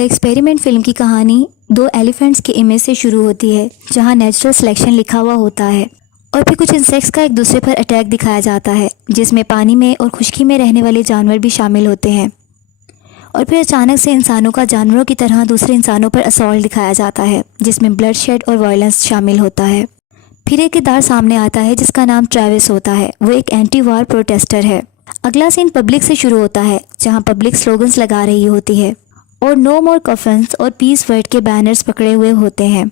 The experiment film की कहानी दो एलिफेंट्स के इमेज से शुरू होती है, जहां नेचुरल सिलेक्शन लिखा हुआ होता है और फिर कुछ इंसेक्ट्स का एक दूसरे पर अटैक दिखाया जाता है, जिसमें पानी में और खुश्की में रहने वाले जानवर भी शामिल होते हैं। और फिर अचानक से इंसानों का जानवरों की तरह दूसरे इंसानों पर असॉल्ट दिखाया जाता है, जिसमें ब्लड शेड और वायलेंस शामिल होता है। फिर एक किरदार सामने आता है जिसका नाम ट्रेविस होता है। वो एक एंटी वार प्रोटेस्टर है। अगला सीन पब्लिक से शुरू होता है, जहां पब्लिक स्लोगन्स लगा रही होती है और नो मोर कफन्स और पीस वर्ड के बैनर्स पकड़े हुए होते हैं।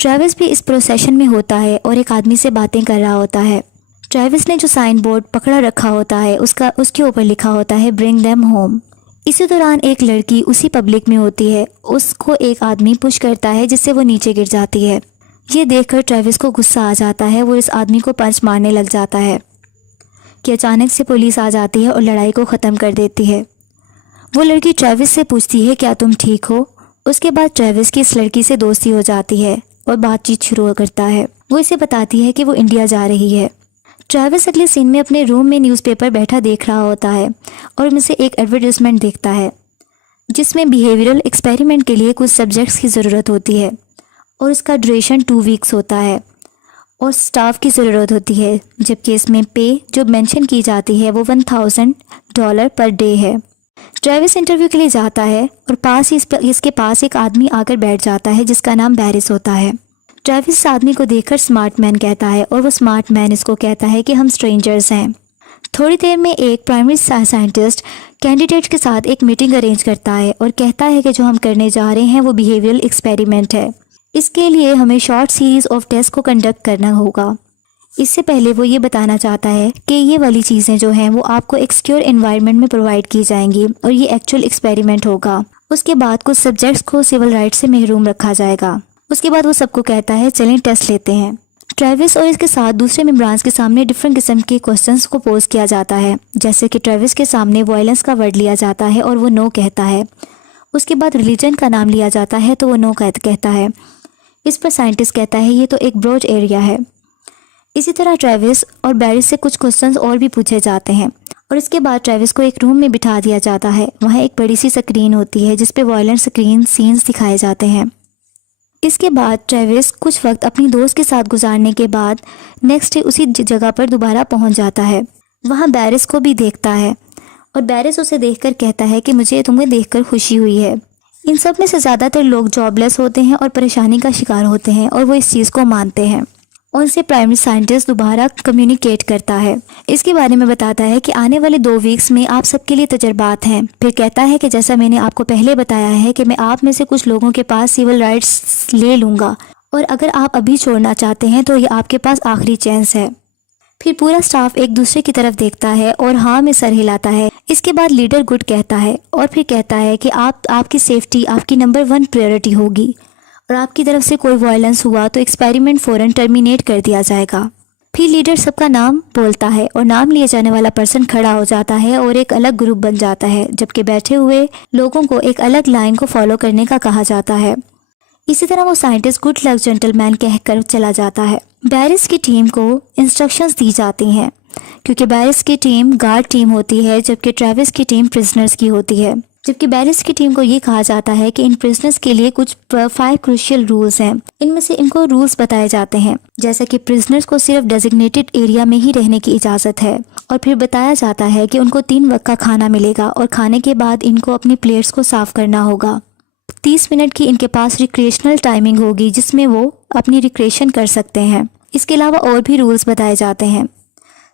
ट्रेविस भी इस प्रोसेशन में होता है और एक आदमी से बातें कर रहा होता है। ट्रेविस ने जो साइन बोर्ड पकड़ा रखा होता है उसके ऊपर लिखा होता है ब्रिंग देम होम। इसी दौरान एक लड़की उसी पब्लिक में होती है। उसको एक आदमी पुश करता है जिससे वो नीचे गिर जाती है। ये देखकर ट्रेविस को गुस्सा आ जाता है। वो इस आदमी को पंच मारने लग जाता है कि अचानक से पुलिस आ जाती है और लड़ाई को ख़त्म कर देती है। वो लड़की ट्रेविस से पूछती है क्या तुम ठीक हो। उसके बाद ट्रेविस की इस लड़की से दोस्ती हो जाती है और बातचीत शुरू करता है। वो इसे बताती है कि वो इंडिया जा रही है। ट्रेविस अगले सीन में अपने रूम में न्यूज़पेपर बैठा देख रहा होता है और उनमें से एक एडवर्टाइजमेंट देखता है जिसमें बिहेवियरल एक्सपेरिमेंट के लिए कुछ सब्जेक्ट्स की ज़रूरत होती है और इसका ड्यूरेशन 2 वीक्स होता है और स्टाफ की ज़रूरत होती है, जबकि इसमें पे जो मेंशन की जाती है वो $1000 पर डे है। ट्रेविस इंटरव्यू के लिए जाता है और पास ही इसके पास एक आदमी आकर बैठ जाता है जिसका नाम बैरिस होता है। ट्रेविस इस आदमी को देखकर स्मार्ट मैन कहता है और वो स्मार्ट मैन इसको कहता है कि हम स्ट्रेंजर्स हैं। थोड़ी देर में एक प्राइमरी साइंटिस्ट कैंडिडेट के साथ एक मीटिंग अरेंज करता है और कहता है कि जो हम करने जा रहे हैं वो बिहेवियरल एक्सपेरिमेंट है। इसके लिए हमें शॉर्ट सीरीज़ ऑफ टेस्ट को कंडक्ट करना होगा। इससे पहले वो ये बताना चाहता है कि ये वाली चीज़ें जो हैं वो आपको एक सिक्योर एनवायरनमेंट में प्रोवाइड की जाएंगी और ये एक्चुअल एक्सपेरिमेंट होगा। उसके बाद कुछ सब्जेक्ट्स को सिविल राइट्स से महरूम रखा जाएगा। उसके बाद वो सबको कहता है चलें टेस्ट लेते हैं। ट्रेविस और इसके साथ दूसरे मेंबर्स के सामने डिफरेंट किस्म के क्वेश्चंस को पोज किया जाता है, जैसे कि ट्रेविस के सामने वायलेंस का वर्ड लिया जाता है और वो नो कहता है। उसके बाद रिलीजन का नाम लिया जाता है तो वो नो कहता है। इस पर साइंटिस्ट कहता है ये तो एक ब्रॉड एरिया है। इसी तरह ट्रेविस और बैरिस से कुछ क्वेश्चंस और भी पूछे जाते हैं और इसके बाद ट्रेविस को एक रूम में बिठा दिया जाता है। वहाँ एक बड़ी सी स्क्रीन होती है जिस पे वायलेंट स्क्रीन सीन्स दिखाए जाते हैं। इसके बाद ट्रेविस कुछ वक्त अपनी दोस्त के साथ गुजारने के बाद नेक्स्ट डे उसी जगह पर दोबारा पहुँच जाता है। वहाँ बैरिस को भी देखता है और बैरिस उसे देखकर कहता है कि मुझे तुम्हें देखकर खुशी हुई है। इन सब में से ज़्यादातर लोग जॉबलेस होते हैं और परेशानी का शिकार होते हैं और वो इस चीज़ को मानते हैं। उनसे प्राइमरी साइंटिस्ट दोबारा कम्युनिकेट करता है। इसके बारे में बताता है कि आने वाले 2 वीक्स में आप सबके लिए तजर्बात हैं। फिर कहता है कि जैसा मैंने आपको पहले बताया है कि मैं आप में से कुछ लोगों के पास सिविल राइट्स ले लूँगा और अगर आप अभी छोड़ना चाहते हैं तो ये आपके पास आखिरी चांस है। फिर पूरा स्टाफ एक दूसरे की तरफ देखता है और हाँ में सर हिलाता है। इसके बाद लीडर गुड कहता है और फिर कहता है कि आपकी सेफ्टी आपकी नंबर 1 प्रायोरिटी होगी और आपकी तरफ से कोई वायलेंस हुआ तो एक्सपेरिमेंट फ़ौरन टर्मिनेट कर दिया जाएगा। फिर लीडर सबका नाम बोलता है और नाम लिए जाने वाला पर्सन खड़ा हो जाता है और एक अलग ग्रुप बन जाता है, जबकि बैठे हुए लोगों को एक अलग लाइन को फॉलो करने का कहा जाता है। इसी तरह वो साइंटिस्ट गुड लक जेंटलमैन कहकर चला जाता है। बैरिस की टीम को इंस्ट्रक्शंस दी जाती हैं क्योंकि बैरिस की टीम गार्ड टीम होती है जबकि ट्रेविस की टीम प्रिजनर्स की होती है। जबकि बैरिस की टीम को ये कहा जाता है कि इन प्रिजनर्स के लिए कुछ 5 क्रूशियल रूल्स हैं। इनमें से इनको रूल्स बताए जाते हैं, जैसा कि प्रिजनर्स को सिर्फ डेजिग्नेटेड एरिया में ही रहने की इजाज़त है और फिर बताया जाता है कि उनको 3 वक्त का खाना मिलेगा और खाने के बाद इनको अपनी प्लेट्स को साफ करना होगा। 30 मिनट की इनके पास रिक्रिएशनल टाइमिंग होगी जिसमें वो अपनी रिक्रिएशन कर सकते हैं। इसके अलावा और भी रूल्स बताए जाते हैं।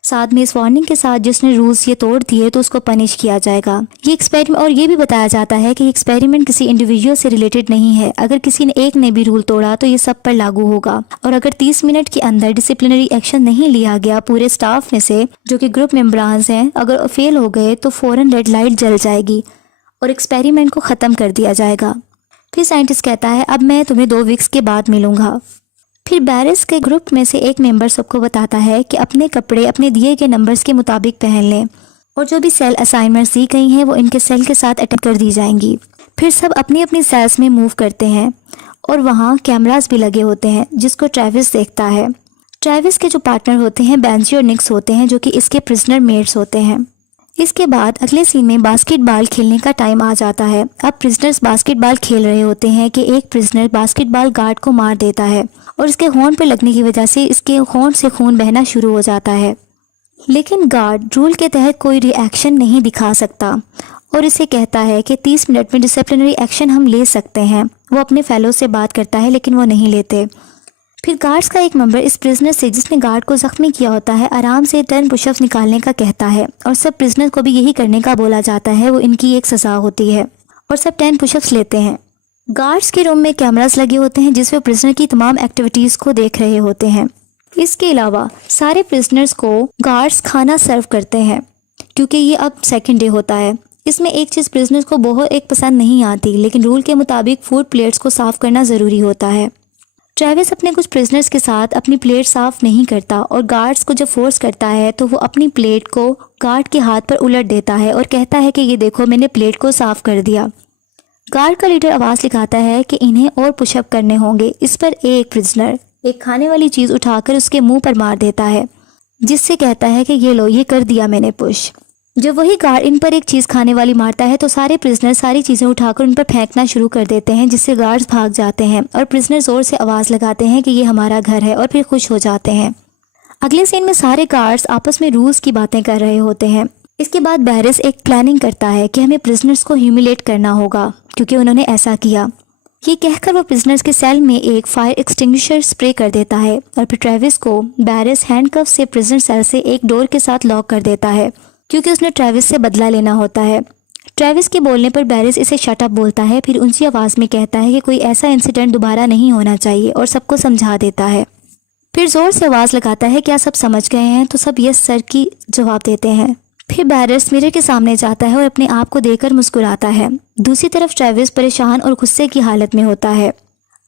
साथ में इस वार्निंग के साथ जिसने रूल्स ये तोड़ दिए तो उसको पनिश किया जाएगा। ये एक्सपेरिमेंट और ये भी बताया जाता है कि एक्सपेरिमेंट किसी इंडिविजुअल से रिलेटेड नहीं है। अगर किसी ने एक ने भी रूल तोड़ा तो ये सब पर लागू होगा और अगर 30 मिनट के अंदर डिसिप्लिनरी एक्शन नहीं लिया गया पूरे स्टाफ में से जो कि ग्रुप मेंबर्स हैं, अगर फेल हो गए तो फ़ौरन रेड लाइट जल जाएगी और एक्सपेरिमेंट को ख़त्म कर दिया जाएगा। फिर साइंटिस्ट कहता है अब मैं तुम्हें 2 वीक्स के बाद मिलूंगा। फिर बैरिस के ग्रुप में से एक मेंबर सबको बताता है कि अपने कपड़े अपने दिए गए नंबर्स के मुताबिक पहन लें और जो भी सेल असाइनमेंट्स दी गई हैं वो इनके सेल के साथ अटैच कर दी जाएंगी। फिर सब अपनी अपनी सेल्स में मूव करते हैं और वहाँ कैमरास भी लगे होते हैं जिसको ट्रेविस देखता है। ट्रेविस के जो पार्टनर होते हैं बेंजी और निक्स होते हैं जो कि इसके प्रिजनर मेट्स होते हैं। इसके बाद अगले सीन में बास्केटबॉल खेलने का टाइम आ जाता है। अब प्रिजनर्स बास्केटबॉल खेल रहे होते हैं कि एक प्रिजनर बास्केटबॉल गार्ड को मार देता है और इसके होंठ पर लगने की वजह से इसके होंठ से खून बहना शुरू हो जाता है। लेकिन गार्ड रूल के तहत कोई रिएक्शन नहीं दिखा सकता और इसे कहता है कि 30 मिनट में डिसिप्लिनरी एक्शन हम ले सकते हैं। वो अपने फेलो से बात करता है लेकिन वो नहीं लेते। फिर गार्ड्स का एक मेंबर इस प्रिजनर से जिसने गार्ड को जख्मी किया होता है आराम से 10 पुशअप्स निकालने का कहता है और सब प्रिजनर को भी यही करने का बोला जाता है। वो इनकी एक सज़ा होती है और सब 10 पुशअप्स लेते हैं। गार्ड्स के रूम में कैमरास लगे होते हैं जिसमें प्रिजनर की तमाम एक्टिविटीज़ को देख रहे होते हैं। इसके अलावा सारे प्रिजनर्स को गार्ड्स खाना सर्व करते हैं क्योंकि ये अब सेकेंड डे होता है। इसमें एक चीज़ प्रिजनर्स को बहुत एक पसंद नहीं आती, लेकिन रूल के मुताबिक फूड प्लेट्स को साफ़ करना ज़रूरी होता है। ट्रेविस अपने कुछ प्रिजनर्स के साथ अपनी प्लेट साफ़ नहीं करता और गार्ड्स को जब फोर्स करता है तो वो अपनी प्लेट को गार्ड के हाथ पर उलट देता है और कहता है कि ये देखो मैंने प्लेट को साफ़ कर दिया। गार्ड का लीडर आवाज़ लिखाता है कि इन्हें और पुशअप करने होंगे। इस पर एक प्रिजनर एक खाने वाली चीज़ उठाकर उसके मुंह पर मार देता है जिससे कहता है कि ये लो, ये कर दिया मैंने पुश। जब वही गार्ड इन पर एक चीज़ खाने वाली मारता है तो सारे प्रिजनर सारी चीज़ें उठाकर उन पर फेंकना शुरू कर देते हैं जिससे गार्ड्स भाग जाते हैं और प्रिजनर ज़ोर से आवाज़ लगाते हैं कि ये हमारा घर है और फिर खुश हो जाते हैं। अगले सीन में सारे गार्ड्स आपस में रूल्स की बातें कर रहे होते हैं। इसके बाद बैरिस एक प्लानिंग करता है कि हमें प्रिजनर्स को ह्यूमिलेट करना होगा क्योंकि उन्होंने ऐसा किया। ये कहकर वो प्रिजनर्स के सेल में एक फायर एक्सटिंग्विशर स्प्रे कर देता है और फिर ट्रेविस को बैरिस हैंडकफ से प्रिजनर सेल से एक डोर के साथ लॉक कर देता है क्योंकि उसने ट्रेविस से बदला लेना होता है। ट्रेविस के बोलने पर बैरिस इसे शट अप बोलता है, फिर ऊंची आवाज़ में कहता है कि कोई ऐसा इंसिडेंट दोबारा नहीं होना चाहिए और सबको समझा देता है। फिर ज़ोर से आवाज़ लगाता है क्या सब समझ गए हैं, तो सब यस सर की जवाब देते हैं। फिर बैरिस मिरर के सामने जाता है और अपने आप को देखकर मुस्कुराता है। दूसरी तरफ ट्रेविस परेशान और गुस्से की हालत में होता है।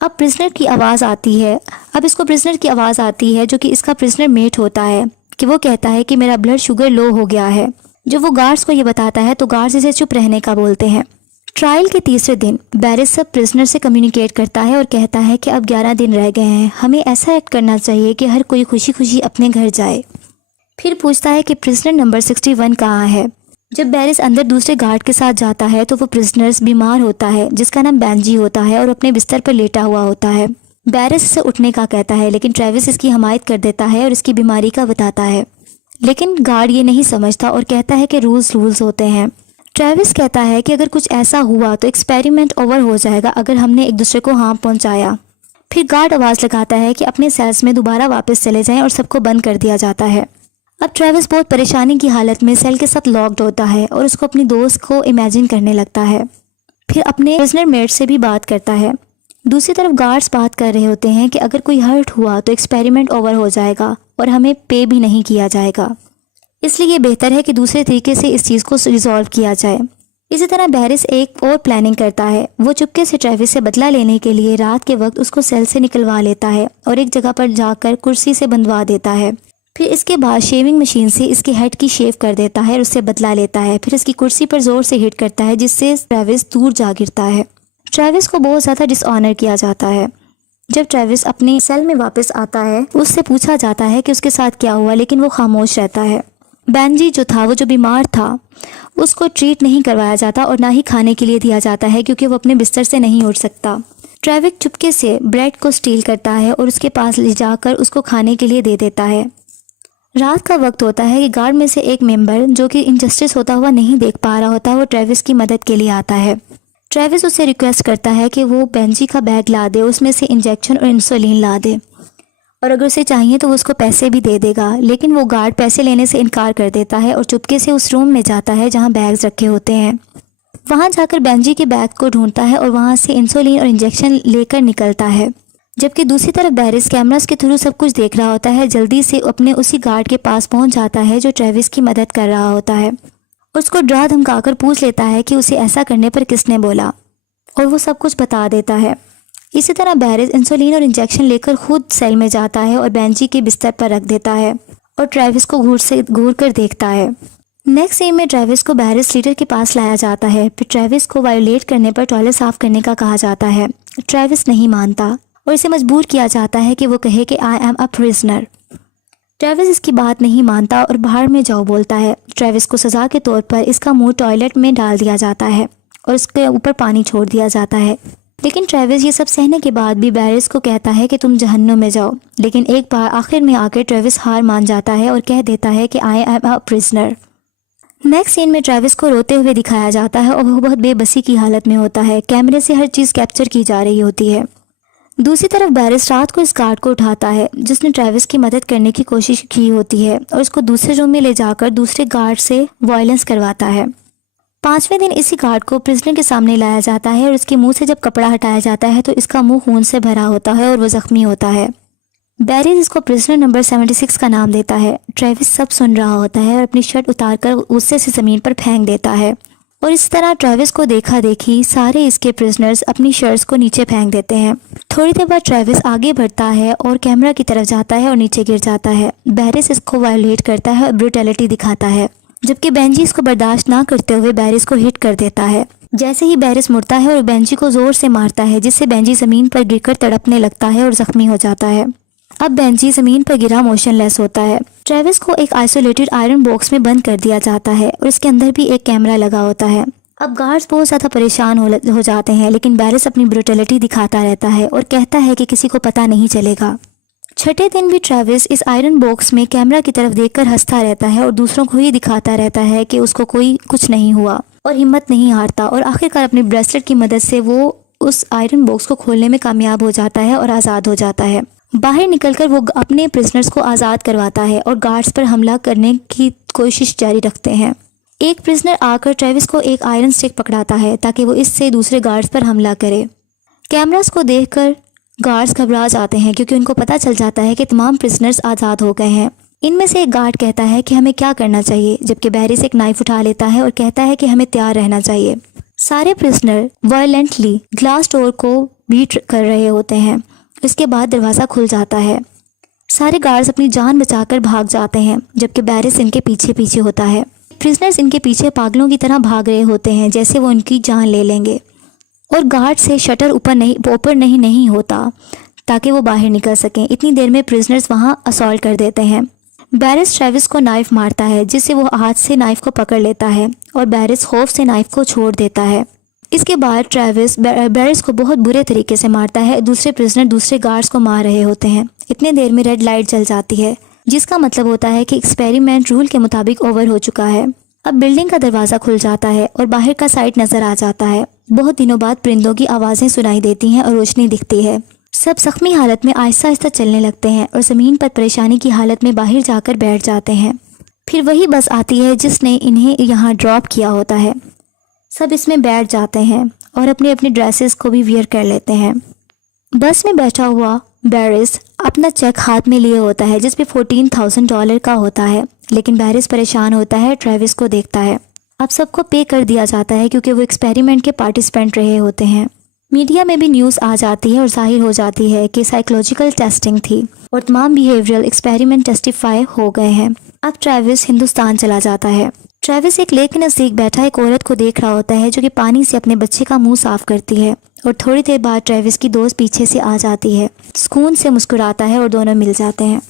अब प्रिजनर की आवाज़ आती है। अब इसको प्रिजनर की आवाज़ आती है जो कि इसका प्रिजनर मेट होता है कि वो कहता है कि मेरा ब्लड शुगर लो हो गया है। जब वो गार्ड्स को ये बताता है तो गार्ड्स इसे चुप रहने का बोलते हैं। ट्रायल के तीसरे दिन बैरिस सब प्रिजनर से कम्युनिकेट करता है और कहता है कि अब 11 दिन रह गए हैं, हमें ऐसा एक्ट करना चाहिए कि हर कोई खुशी खुशी अपने घर जाए। फिर पूछता है कि प्रिजनर नंबर 61 कहाँ है। जब बैरिस अंदर दूसरे गार्ड के साथ जाता है तो वो प्रिजनर्स बीमार होता है जिसका नाम बेंजी होता है और अपने बिस्तर पर लेटा हुआ होता है। बैरिस इसे उठने का कहता है लेकिन ट्रेविस इसकी हमायत कर देता है और इसकी बीमारी का बताता है, लेकिन गार्ड ये नहीं समझता और कहता है कि रूल्स होते हैं। ट्रेविस कहता है कि अगर कुछ ऐसा हुआ तो एक्सपेरिमेंट ओवर हो जाएगा अगर हमने एक दूसरे को हार्म पहुंचाया। फिर गार्ड आवाज़ लगाता है कि अपने सेल्स में दोबारा वापस चले जाएं और सबको बंद कर दिया जाता है। अब ट्रेविस बहुत परेशानी की हालत में सेल के साथ लॉक्ड होता है और उसको अपनी दोस्त को इमेजिन करने लगता है। फिर अपने प्रिजनर मेट से भी बात करता है। दूसरी तरफ गार्ड्स बात कर रहे होते हैं कि अगर कोई हर्ट हुआ तो एक्सपेरिमेंट ओवर हो जाएगा और हमें पे भी नहीं किया जाएगा, इसलिए ये बेहतर है कि दूसरे तरीके से इस चीज़ को रिजॉल्व किया जाए। इसी तरह बैरिस एक और प्लानिंग करता है। वो चुपके से ट्रेविस से बदला लेने के लिए रात के वक्त उसको सेल से निकलवा लेता है और एक जगह पर जाकर कुर्सी से बंधवा देता है। फिर इसके बाद शेविंग मशीन से इसके हेड की शेव कर देता है और उससे बदला लेता है। फिर इसकी कुर्सी पर जोर से हिट करता है जिससे ट्रेविस दूर जा गिरता है। ट्रेविस को बहुत ज़्यादा डिसऑनर किया जाता है। जब ट्रेविस अपने सेल में वापस आता है उससे पूछा जाता है कि उसके साथ क्या हुआ, लेकिन वो खामोश रहता है। बेंजी जो था, वो जो बीमार था, उसको ट्रीट नहीं करवाया जाता और ना ही खाने के लिए दिया जाता है क्योंकि वो अपने बिस्तर से नहीं उठ सकता। ट्रेविस चुपके से ब्रेड को स्टील करता है और उसके पास ले जाकर उसको खाने के लिए दे देता है। रात का वक्त होता है कि गार्ड में से एक मेंबर जो कि इनजस्टिस होता हुआ नहीं देख पा रहा होता, वो ट्रेविस की मदद के लिए आता है। ट्रेविस उससे रिक्वेस्ट करता है कि वो बेंजी का बैग ला दे, उसमें से इंजेक्शन और इंसुलिन ला दे और अगर उसे चाहिए तो वो उसको पैसे भी दे देगा। लेकिन वो गार्ड पैसे लेने से इनकार कर देता है और चुपके से उस रूम में जाता है जहाँ बैग्स रखे होते हैं। वहाँ जाकर बेंजी के बैग को ढूंढता है और वहाँ से इंसुलिन और इंजेक्शन लेकर निकलता है। जबकि दूसरी तरफ बैरिस कैमरास के थ्रू सब कुछ देख रहा होता है। जल्दी से अपने उसी गार्ड के पास पहुँच जाता है जो ट्रेविस की मदद कर रहा होता है। उसको डरा धमकाकर पूछ लेता है कि उसे ऐसा करने पर किसने बोला और वो सब कुछ बता देता है। इसी तरह बैरिस इंसुलिन और इंजेक्शन लेकर खुद सेल में जाता है और बेंजी के बिस्तर पर रख देता है और ट्रेविस को घूर कर देखता है। नेक्स्ट सीन में ट्रेविस को बैरिस लीडर के पास लाया जाता है। फिर ट्रेविस को वायोलेट करने पर टॉयलेट साफ करने का कहा जाता है। ट्रेविस नहीं मानता और इसे मजबूर किया जाता है कि वो कहे कि I am a prisoner. Travis इसकी बात नहीं मानता और बाहर में जाओ बोलता है। ट्रेविस को सज़ा के तौर पर इसका मुंह टॉयलेट में डाल दिया जाता है और उसके ऊपर पानी छोड़ दिया जाता है। लेकिन ट्रेविस ये सब सहने के बाद भी बैरिस को कहता है कि तुम जहन्नुम में जाओ। लेकिन एक बार आखिर में आकर ट्रेविस हार मान जाता है और कह देता है कि I am a prisoner. Next scene में ट्रेविस को रोते हुए दिखाया जाता है और वो बहुत बेबसी की हालत में होता है। कैमरे से हर चीज़ कैप्चर की जा रही होती है। दूसरी तरफ बैरिस रात को इस गार्ड को उठाता है जिसने ट्रेविस की मदद करने की कोशिश की होती है और उसको दूसरे रूम में ले जाकर दूसरे गार्ड से वायलेंस करवाता है। 5वें दिन इसी गार्ड को प्रिजनर के सामने लाया जाता है और उसके मुंह से जब कपड़ा हटाया जाता है तो इसका मुंह खून से भरा होता है और वो जख्मी होता है। बैरिस इसको प्रिजनर नंबर 76 का नाम देता है। ट्रेविस सब सुन रहा होता है और अपनी शर्ट उतारकर गुस्से से ज़मीन पर फेंक देता है और इस तरह ट्रेविस को देखा देखी सारे इसके प्रिजनर्स अपनी शर्ट्स को नीचे फेंक देते हैं। थोड़ी देर बाद ट्रेविस आगे बढ़ता है और कैमरा की तरफ जाता है और नीचे गिर जाता है। बैरिस इसको वायलेट करता है और ब्रूटैलिटी दिखाता है, जबकि बेंजी इसको बर्दाश्त ना करते हुए बैरिस को हिट कर देता है। जैसे ही बैरिस मुड़ता है और बेंजी को जोर से मारता है जिससे बेंजी ज़मीन पर गिरकर तड़पने लगता है और ज़ख्मी हो जाता है। अब बेंजी ज़मीन पर गिरा मोशनलेस होता है। ट्रेविस को एक आइसोलेटेड आयरन बॉक्स में बंद कर दिया जाता है और इसके अंदर भी एक कैमरा लगा होता है। अब गार्ड्स बहुत ज़्यादा परेशान हो जाते हैं, लेकिन बैरिस अपनी ब्रूटैलिटी दिखाता रहता है और कहता है कि किसी को पता नहीं चलेगा। छठे दिन भी ट्रेविस इस आयरन बॉक्स में कैमरा की तरफ देखकर हंसता रहता है और दूसरों को ही दिखाता रहता है कि उसको कोई कुछ नहीं हुआ और हिम्मत नहीं हारता और आखिरकार अपनी ब्रेसलेट की मदद से वो उस आयरन बॉक्स को खोलने में कामयाब हो जाता है और आज़ाद हो जाता है। बाहर निकलकर वो अपने प्रिजनर्स को आज़ाद करवाता है और गार्ड्स पर हमला करने की कोशिश जारी रखते हैं। एक प्रिजनर आकर ट्रेविस को एक आयरन स्टिक पकड़ाता है ताकि वो इससे दूसरे गार्ड्स पर हमला करे। कैमरास को देखकर गार्ड्स घबरा जाते हैं क्योंकि उनको पता चल जाता है कि तमाम प्रिजनर्स आज़ाद हो गए हैं। इनमें से एक गार्ड कहता है कि हमें क्या करना चाहिए, जबकि बैरिस एक नाइफ उठा लेता है और कहता है कि हमें तैयार रहना चाहिए। सारे प्रिजनर वायलेंटली ग्लास डोर को बीट कर रहे होते हैं। इसके बाद दरवाज़ा खुल जाता है। सारे गार्ड्स अपनी जान बचाकर भाग जाते हैं, जबकि बैरिस इनके पीछे पीछे होता है। प्रिजनर्स इनके पीछे पागलों की तरह भाग रहे होते हैं जैसे वो उनकी जान ले लेंगे और गार्ड से शटर ऊपर नहीं होता ताकि वो बाहर निकल सकें। इतनी देर में प्रिजनर्स वहाँ असॉल्ट कर देते हैं। बैरिस ट्रेविस को नाइफ मारता है जिससे वो हाथ से नाइफ को पकड़ लेता है और बैरिस खौफ से नाइफ को छोड़ देता है। इसके बाद ट्रेविस बैरिस को बहुत बुरे तरीके से मारता है। दूसरे प्रिजनर दूसरे गार्ड्स को मार रहे होते हैं। इतने देर में रेड लाइट जल जाती है जिसका मतलब होता है कि एक्सपेरिमेंट रूल के मुताबिक ओवर हो चुका है। अब बिल्डिंग का दरवाज़ा खुल जाता है और बाहर का साइड नज़र आ जाता है। बहुत दिनों बाद परिंदों की आवाज़ें सुनाई देती हैं और रोशनी दिखती है। सब जख्मी हालत में आहिस्ता आहिस्ता चलने लगते हैं और ज़मीन पर परेशानी की हालत में बाहर जाकर बैठ जाते हैं। फिर वही बस आती है जिसने इन्हें यहाँ ड्रॉप किया होता है। सब इसमें बैठ जाते हैं और अपने अपने ड्रेसेस को भी वियर कर लेते हैं। बस में बैठा हुआ बैरिस अपना चेक हाथ में लिए होता है जिस पे $14,000 का होता है, लेकिन बैरिस परेशान होता है, ट्रेविस को देखता है। अब सबको पे कर दिया जाता है क्योंकि वो एक्सपेरिमेंट के पार्टिसिपेंट रहे होते हैं। मीडिया में भी न्यूज़ आ जाती है और जाहिर हो जाती है कि साइकोलॉजिकल टेस्टिंग थी और तमाम बिहेवियरल एक्सपेरिमेंट टेस्टिफाई हो गए हैं। अब ट्रेविस हिंदुस्तान चला जाता है। ट्रेविस एक लेक के नज़दीक बैठा एक औरत को देख रहा होता है जो कि पानी से अपने बच्चे का मुंह साफ करती है और थोड़ी देर बाद ट्रेविस की दोस्त पीछे से आ जाती है, सुकून से मुस्कुराता है और दोनों मिल जाते हैं।